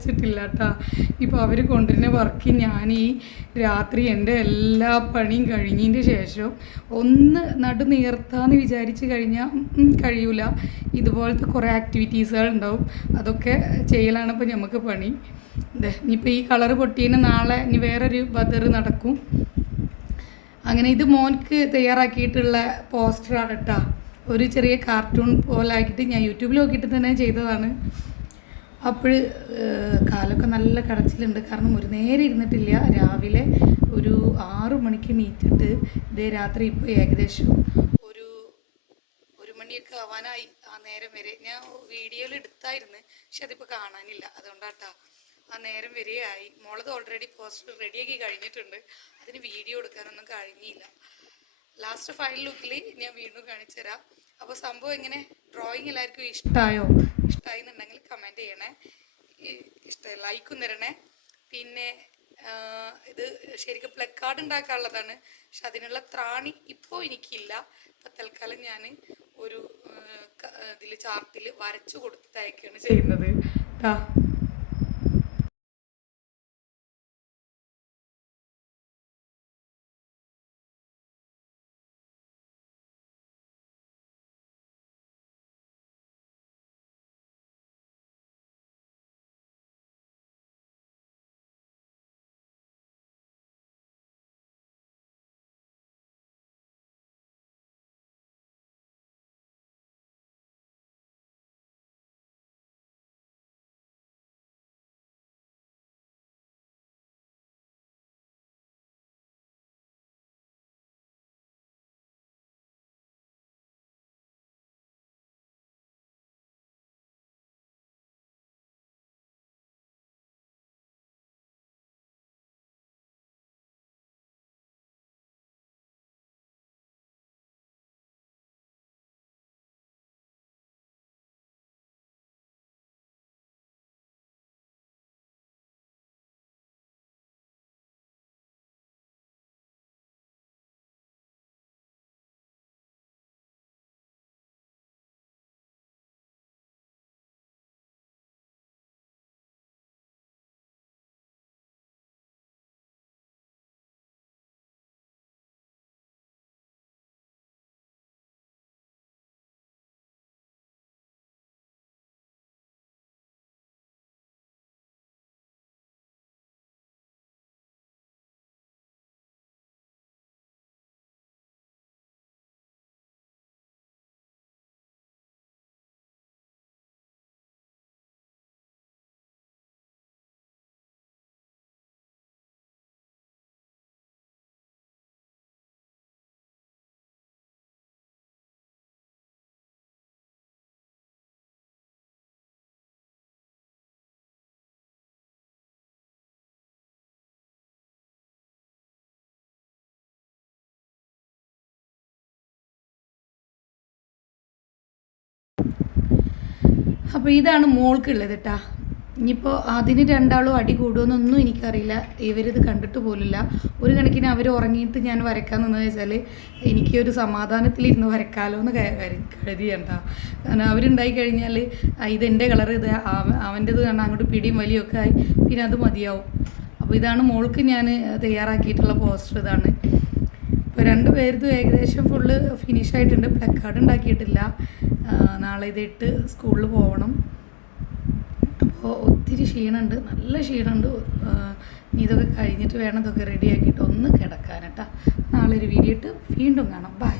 വരച്ചിട്ടില്ല കേട്ടോ. ഇപ്പോൾ അവർ കൊണ്ടുവരുന്ന വർക്ക് ഞാൻ ഈ രാത്രി എൻ്റെ എല്ലാ പണിയും കഴിഞ്ഞതിൻ്റെ ശേഷം ഒന്ന് നടു നിവർത്താമെന്ന് വിചാരിച്ച് കഴിഞ്ഞാൽ കഴിയൂല. ഇതുപോലത്തെ കുറേ ആക്ടിവിറ്റീസുകൾ ഉണ്ടാവും, അതൊക്കെ ചെയ്യലാണ് ഇപ്പോൾ നമുക്ക് പണി. ഇനിയിപ്പോൾ ഈ കളറ് പൊട്ടിയതിന് നാളെ ഇനി വേറൊരു ബദർ നടക്കും. അങ്ങനെ ഇത് മോൻക്ക് തയ്യാറാക്കിയിട്ടുള്ള പോസ്റ്ററാണ് കേട്ടോ. ഒരു ചെറിയ കാർട്ടൂൺ പോലെ ആക്കിയിട്ട് ഞാൻ യൂട്യൂബിൽ നോക്കിയിട്ട് തന്നെ ചെയ്തതാണ്. അപ്പോൾ കാലൊക്കെ നല്ല കടച്ചിലുണ്ട്, കാരണം ഒരു നേരം ഇരുന്നിട്ടില്ല. രാവിലെ ഒരു 6 മണിക്ക് എണീറ്റിട്ട് ഇതേ രാത്രി ഇപ്പോൾ ഏകദേശം ഒരു മണിയൊക്കെ ആവാനായി. ആ നേരം വരെ ഞാൻ വീഡിയോയിൽ എടുത്തായിരുന്നു, പക്ഷെ അതിപ്പോൾ കാണാനില്ല. അതുകൊണ്ടാട്ടോ ആ നേരം വരെയായി. മോളത് ഓൾറെഡി പോസ്റ്റർ റെഡിയാക്കി കഴിഞ്ഞിട്ടുണ്ട്, അതിന് വീഡിയോ എടുക്കാനൊന്നും കഴിഞ്ഞില്ല. ലാസ്റ്റ് ഫൈനൽ ലുക്കിൽ ഞാൻ വീണ്ടും കാണിച്ചു തരാം. അപ്പോൾ സംഭവം ഇങ്ങനെ ഡ്രോയിങ് എല്ലാവർക്കും ഇഷ്ടമായി എന്നുണ്ടെങ്കിൽ കമൻറ്റ് ചെയ്യണേ, ഇഷ്ടമായി ലൈക്കും തരണേ. പിന്നെ ഇത് ശരിക്കും പ്ലക്കാർഡ് ഉണ്ടാക്കാനുള്ളതാണ്, പക്ഷെ അതിനുള്ള ത്രാണി ഇപ്പോൾ എനിക്കില്ല. ഇപ്പം തൽക്കാലം ഞാൻ ഒരു ഇതിൽ ചാർട്ടിൽ വരച്ചു കൊടുത്തിട്ട് അയക്കുകയാണ് ചെയ്യുന്നത് കേട്ടോ. അപ്പോൾ ഇതാണ് മോൾക്കുള്ളത് കേട്ടോ. ഇനിയിപ്പോൾ അതിന് രണ്ടാളും അടി കൂടുമെന്നൊന്നും എനിക്കറിയില്ല, ഇവരിത് കണ്ടിട്ട് പോലില്ല. ഒരു കണക്കിന് അവർ ഉറങ്ങിയിട്ട് ഞാൻ വരയ്ക്കാൻ നിന്നെന്ന് വെച്ചാൽ എനിക്കൊരു സമാധാനത്തിലിരുന്ന് വരക്കാമല്ലോ എന്ന് കരുതിയണ്ട. കാരണം അവരുണ്ടായി കഴിഞ്ഞാൽ ഇതെൻ്റെ കളർ, ഇത് അവൻ്റേത് കാണാൻ അങ്ങോട്ട് പിടിയും വലിയൊക്കെ ആയി, പിന്നെ അത് മതിയാവും. അപ്പോൾ ഇതാണ് മോൾക്ക് ഞാൻ തയ്യാറാക്കിയിട്ടുള്ള പോസ്റ്റർ. ഇതാണ് ഇപ്പോൾ 2 പേർക്കും ഏകദേശം ഫുള്ള് ഫിനിഷായിട്ടുണ്ട്. പ്ലക്കാർഡ് ഉണ്ടാക്കിയിട്ടില്ല, നാളെ ഇതിട്ട് സ്കൂളിൽ പോകണം. അപ്പോൾ ഒത്തിരി ക്ഷീണമുണ്ട്, നല്ല ക്ഷീണമുണ്ട്. ഇനി ഇതൊക്കെ കഴിഞ്ഞിട്ട് വേണം ഇതൊക്കെ റെഡിയാക്കിയിട്ട് ഒന്ന് കിടക്കാൻ കേട്ടോ. നാളെ ഒരു വീഡിയോ ഇട്ട് വീണ്ടും കാണാം. ബൈ.